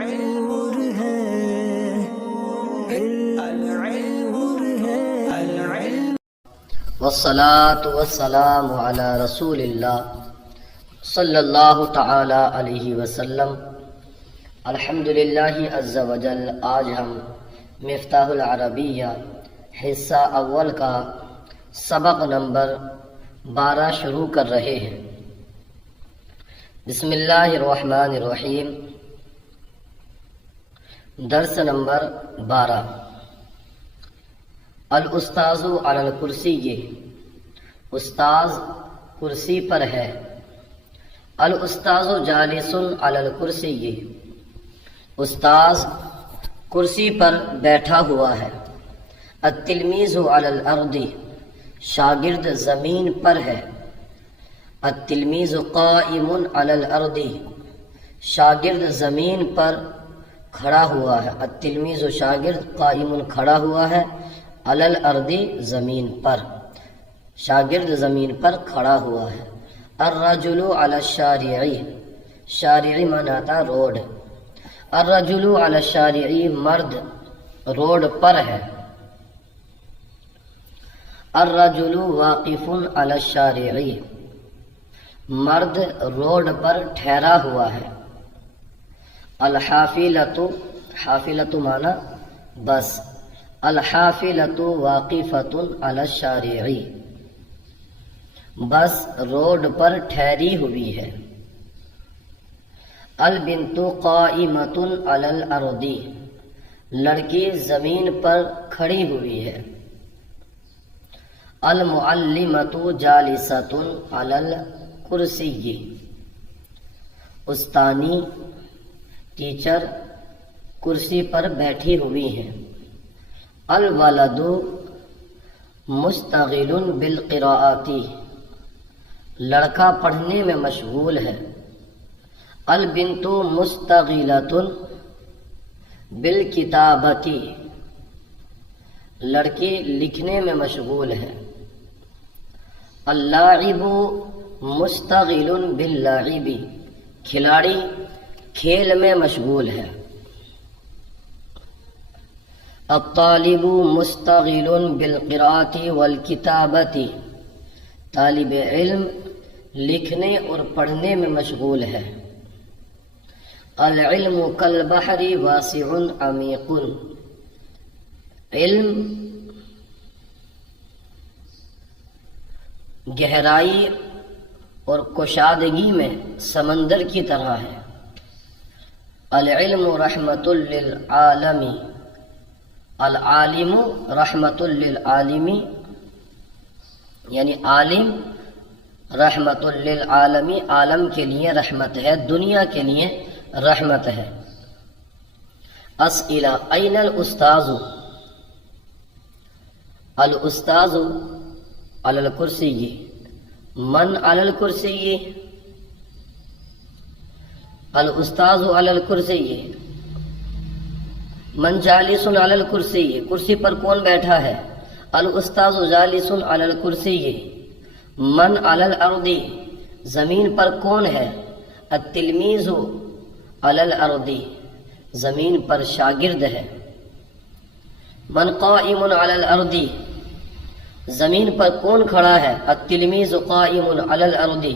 نور ہے نور ہے والصلاة والسلام علی رسول اللہ صلی اللہ تعالی علیہ وسلم۔ الحمدللہ عز وجل۔ آج ہم مفتاح العربیہ حصہ اول کا سبق نمبر 12 شروع کر رہے ہیں۔ بسم اللہ الرحمن الرحیم۔ درس نمبر 12۔ الاستاذ علی الکرسی، استاذ کرسی پر ہے۔ الاستاذ جالس علی الکرسی، استاذ کرسی پر بیٹھا ہوا ہے۔ التلمیذ علی الارض، شاگرد زمین پر ہے۔ التلمیذ قائم علی الارض، شاگرد زمین پر کھڑا ہوا ہے۔ التلمیذ شاگرد قائم کھڑا ہوا ہے، علی الارض زمین پر، شاگرد زمین پر کھڑا ہوا ہے۔ الرجل علی الشارع، شارع معنی آتا روڈ۔ الرجل علی الشارع، مرد روڈ پر ہے۔ الرجل واقف علی الشارع، مرد روڈ پر ٹھہرا ہوا ہے۔ الحافلۃ، حافلۃ معنی بس۔ الحافلۃ واقفۃ علی الشارع، بس روڈ پر ٹھہری ہوئی ہے۔ البنت قائمۃ علی الارض، لڑکی زمین پر کھڑی ہوئی ہے۔ المعلمۃ جالسۃ علی الکرسی، استانی ٹیچر کرسی پر بیٹھی ہوئی ہیں۔ الولد مشتغل بالقراءۃ، لڑکا پڑھنے میں مشغول ہے۔ البنت مشتغلۃ بالکتابۃ، لڑکی لکھنے میں مشغول ہے۔ اللاعب مشتغل باللعب، کھلاڑی کھیل میں مشغول ہے۔ الطالب مشتغل بالقراءۃ والکتابۃ، طالب علم لکھنے اور پڑھنے میں مشغول ہے۔ العلم کالبحر واسع عمیق، علم گہرائی اور کشادگی میں سمندر کی طرح ہے۔ العلم رحمۃ للعالم، العالم رحمۃ للعالم، یعنی عالم رحمۃ للعالم، عالم کے لیے رحمت ہے، دنیا کے لیے رحمت ہے۔ اسئلہ، این الاستاذ؟ الاستاذ علی الکرسی، من علی الکرسی؟ الاستاذ علی الکرسی، من جالس علی الکرسی، کرسی پر کون بیٹھا ہے؟ الاستاذ جالس علی الکرسی، من علی الارض، زمین پر کون ہے؟ التلمیذ علی الارض، زمین پر شاگرد ہے۔ من قائم علی الارض، زمین پر کون کھڑا ہے؟ التلمیذ قائم علی الارض۔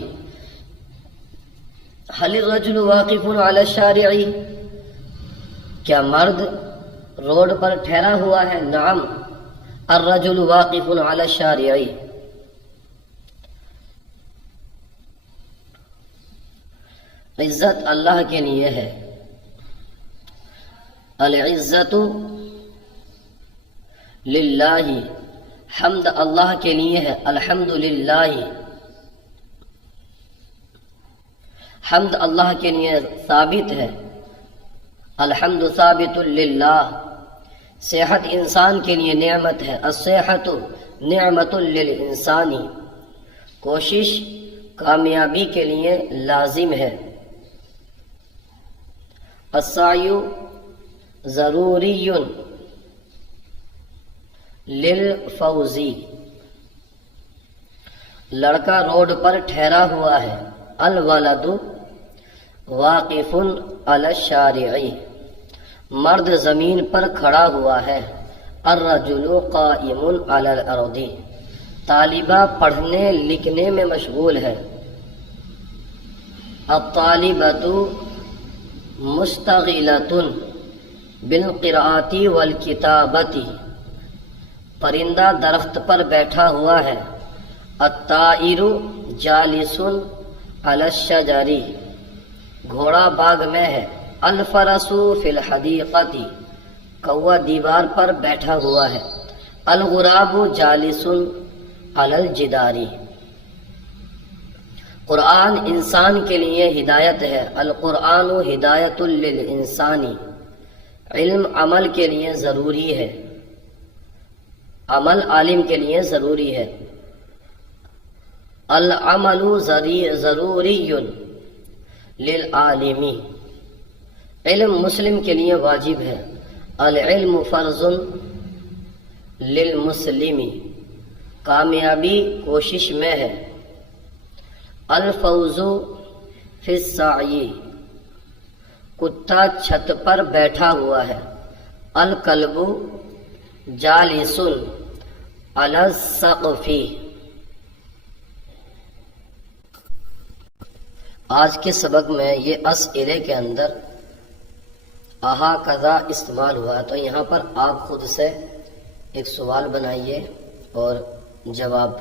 هل الرجل واقف علی الشارع، کیا مرد روڈ پر ٹھہرا ہوا ہے؟ نعم، الرجل واقف علی الشارع۔ عزت اللہ کے لیے ہے۔ العزت للہ، حمد اللہ کے لیے ہے۔ الحمدللہ، حمد اللہ کے لیے ثابت ہے۔ الحمد ثابت للہ، صحت انسان کے لیے نعمت ہے۔ الصحت نعمت للانسان، کوشش کامیابی کے لیے لازم ہے۔ السعی ضروری للفوز، لڑکا روڈ پر ٹھہرا ہوا ہے۔ الولد واقف علی الشارع، مرد زمین پر کھڑا ہوا ہے، الرجل قائم علی الارض، طالبہ پڑھنے لکھنے میں مشغول ہے، الطالبۃ مستغلۃ بالقراءۃ والکتابۃ، پرندہ درخت پر بیٹھا ہوا ہے، الطائر جالس علی الشجر، گھوڑا باغ میں ہے، الفرس فی الحدیقۃ، کوا دیوار پر بیٹھا ہوا ہے، الغراب جالس علی الجدار۔ قرآن انسان کے لیے ہدایت ہے، القرآن ہدایت للانسان، علم عمل کے لیے ضروری ہے، عمل عالم کے لیے ضروری ہے، العمل ضروری للعالم، علم مسلم کے لیے واجب ہے، العلم فرض للمسلم، کامیابی کوشش میں ہے، الفوز فی السعی، کتا چھت پر بیٹھا ہوا ہے، الکلب جالس علی السقف۔ آج کے سبق میں یہ اسئلے کے اندر آہا کذا استعمال ہوا ہے، تو یہاں پر آپ خود سے ایک سوال بنائیے اور جواب